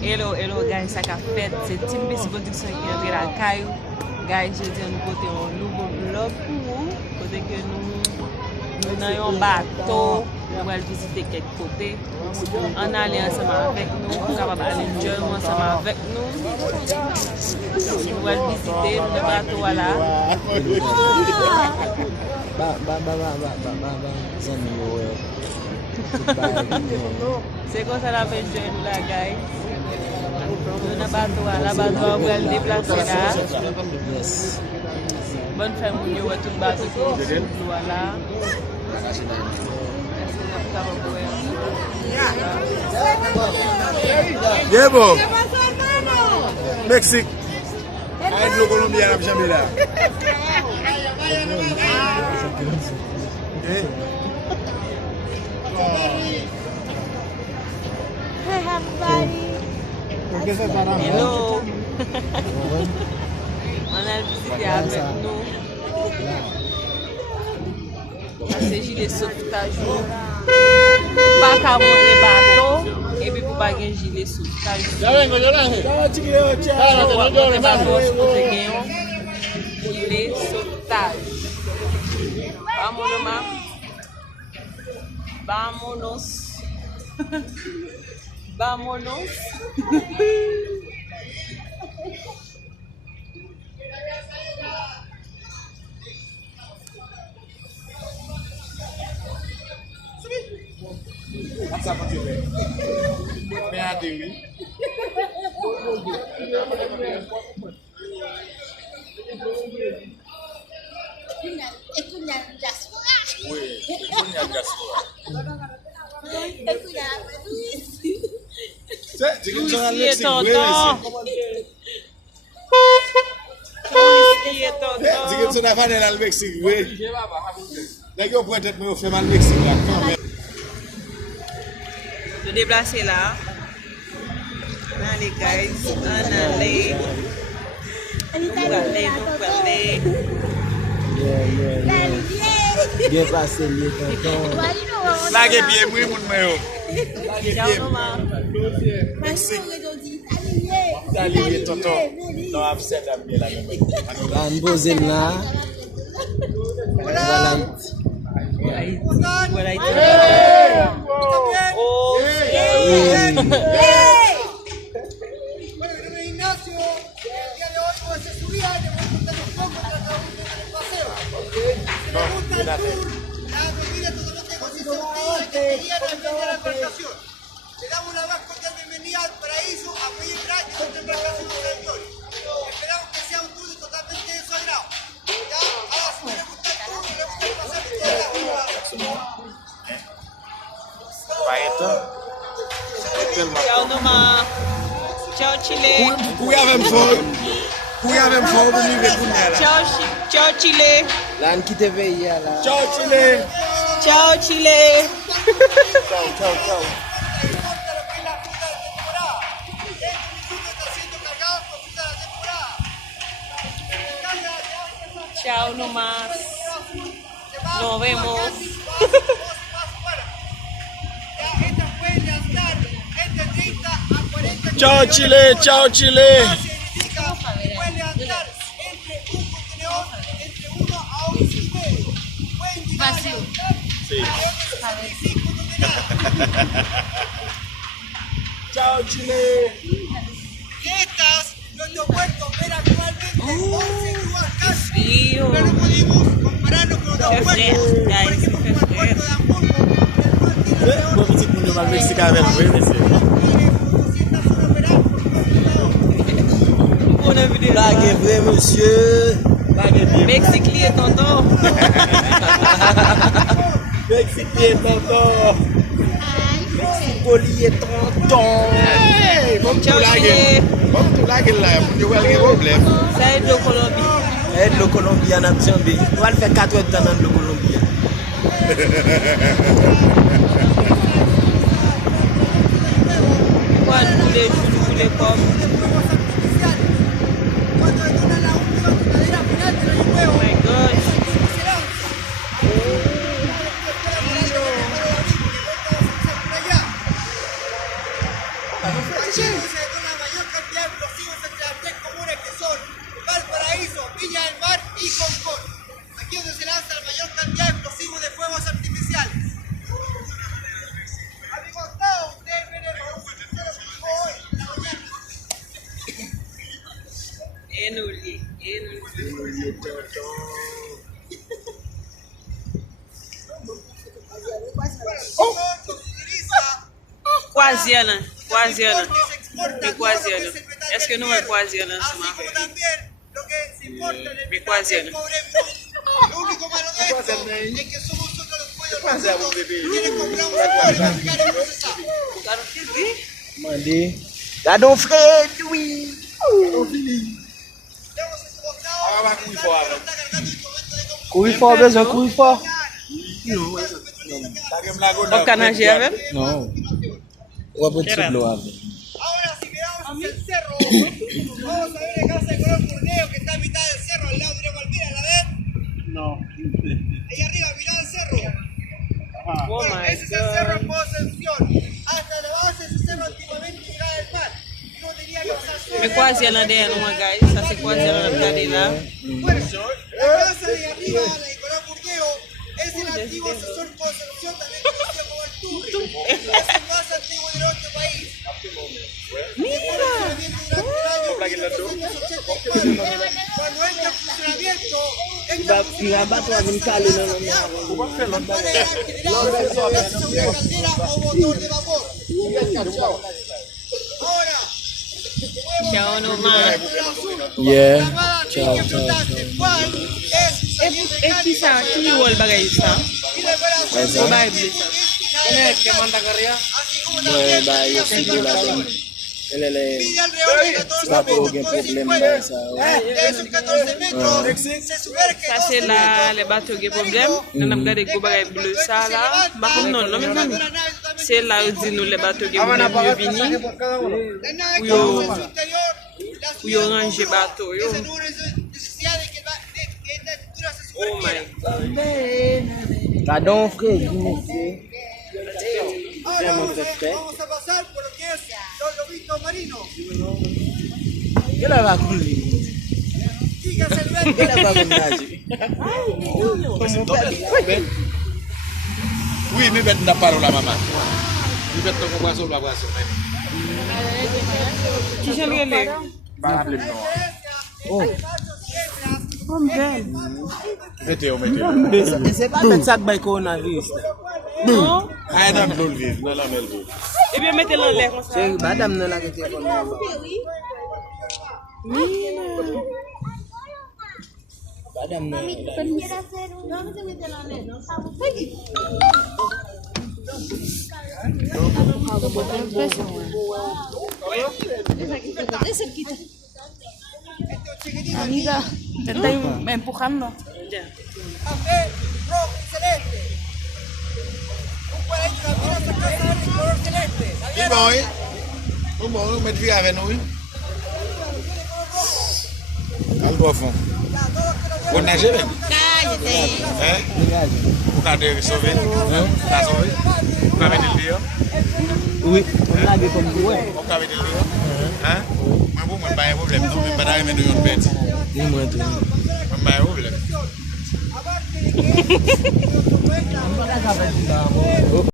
Hello, guys, ça qu'a fait. C'est Team BC Production qui est entré la caille. Guys, je dis nous côté un nouveau vlog pour vous. Côté que nous avons un bateau. Nous allons visiter quelques côtés. On allait ensemble avec nous. On va aller enjoy ensemble avec nous. Nous allons visiter le bateau là. C'est comme ça la fait enjoy nous là, guys. Nous avons la bateau, on va le déplacer là. Yes. Bonne famille, on va tout le bateau qui est là. Diego, Mexique. Ahí lo Colombia la Jamila. Hello. On a visité avec nous. C'est gilet de sauvetage. Pas qu'à monter bateau et puis pour pas gagner gilet de sauvetage. Monter bateau pour te gagner gilet de sauvetage. Vámonos, ma. Vámonos. Vámonos. Policier tonton. Policier tonton. Diga que vai lá no México, oui. Daqui eu posso me faire mal Mexique là quand même. Se déplacer là. Allez guys, on allait. Bien passé, les tontons. Là, il y a bien moi, mon maillot. Salut, tonton. Non, absent à bien là. Là, on pose là. Voilà. Voilà. La comida totalmente consistente que querían al frente de la embarcación. Le damos la más cordial bienvenida al paraíso, a Pedra y a nuestra embarcación señores. Esperamos que sea un tour totalmente de su agrado. Ya, ahora si le gusta el tour, le gusta el pasaje de la agua. Ciao Noma. Ciao Chile. Ciao Chile. Là, on quitte veille là. Ciao Chile. Ciao Chile. Ciao. Ciao nomás. Nos vemos. Ciao Chile, ciao Chile. Puede levantar entre un contenedor entre 1 a 11,5. Pueden llegar a levantar hasta 75 toneladas. Ciao Chile. Y estas, nuestro puerto opera actualmente 11 grúas casi. Frío. Pero no pudimos compararnos con otros puertos. Por ejemplo, como el puerto de Hamburgo, el cual tiene alrededor de 400 Blague vrai, monsieur. Mexique lié tonton. Mexique, tonton. Mexico et tonton. Ciao Chile. Vamos tu lá, eu alguém problema. Ça aide le Colombie. Aide le Colombien à Zambie. On va le faire 4 temps dans le Colombien. Vous voulez comme. Cuando detonan la última tornadera final del año nuevo. Oh my gosh. Allá. Et nous liés. Quasiana. De Quasiana. Est-ce que nous sommes Quasiana en ce moment? Como también lo que se importa en el De Quasiana. pobre bruto. Lo único malo de esto es que somos nosotros los pollos brutos que quieren comprar un sector y traficar en procesado. Mande. Gado frère, oui. Tenemos ese bocado Ahora va que muy está suave. cargando instrumentos de combustible. Couille fort, besoin couille fort. Au Canagé avec? Non. On va prendre de l'eau avec. Ahora, si miramos hacia el cerro, vamos a ver la casa de color purneo que está a mitad del cerro, al lado de una palmera, ¿la ven? No. Ahí arriba, mirá el cerro. Oh Bueno, my ese es el cerro en God. Ascensión. Hasta la base de ese cerro antiguamente llegaba el mar. Y no tenía que pasar sobre Mais Quasiana derrière nous, guys. Ça, c'est Quasiana, on a regardé là. Bueno, la casa de arriba, la de color purneo, es el antiguo asesor Concepción, también conocido como el Turri. Es el más antiguo de nuestro país. Mira. Cuando entra en funcionamiento, entra en funcionamiento caldera o motor de vapor. Ahora, Ciao, no man. Yeah. Ciao, ¿cuál es su taller Et qui ça? Qui joue le bagage ça? y reparación? Au Bible ça. Así como Ouais, también bah, il y a aussi de la donne. Elle est mide alrededor de 14 pas pour metros aucun con problème 50. dans ça. Ouais. De esos 14 metros, se sumerge Ça, c'est 12 là, metros. les bateaux qui ont problème. Nous avons regardé le bagage bleu ça là. Par contre, non, non, mais non. C'est là où dit nous les bateaux qui ont problème. Ils viennent. La nave que Yo. usa en su interior, la Où ils ont rangé bateau. Yo. esa no es necesidad de que esta estructura se Oh my sumergiera. God. Gado frère, monsieur. Ahora vamos a pasar por lo que es los lobitos marinos. Elle va couler. Fíjese el Elle verde. va nager. Oui, mi bet nda paro la maman. Mi bet non kwa sol la kwa sol. Qui j'aime les? Ba la plem non. Mete yo. C'est pas mettre ça que coronavirus. Non? Ay nan blol viv, nan la mel do. Eh bien, mettez-le en l'air comme ça. C'est madame non la que tu connais. Madame non. Amiga, te estoy empujando. Ya. Café, rojo y celeste. Un cuadradito también a sacar de color celeste. ¿La Di vieron? boy. Bon, met vi ave nou. Al do fon. Bon nage ben? Hein? Ou ka de sauver? Ta sauver? Ou ka venir le Oui, on l'a vu comme ouais. Ou ka venir le Hein? Mwen pou mwen baye problem, non mwen bada men yon bet. Ni moi tout. Mwen baye problem. Aparte de que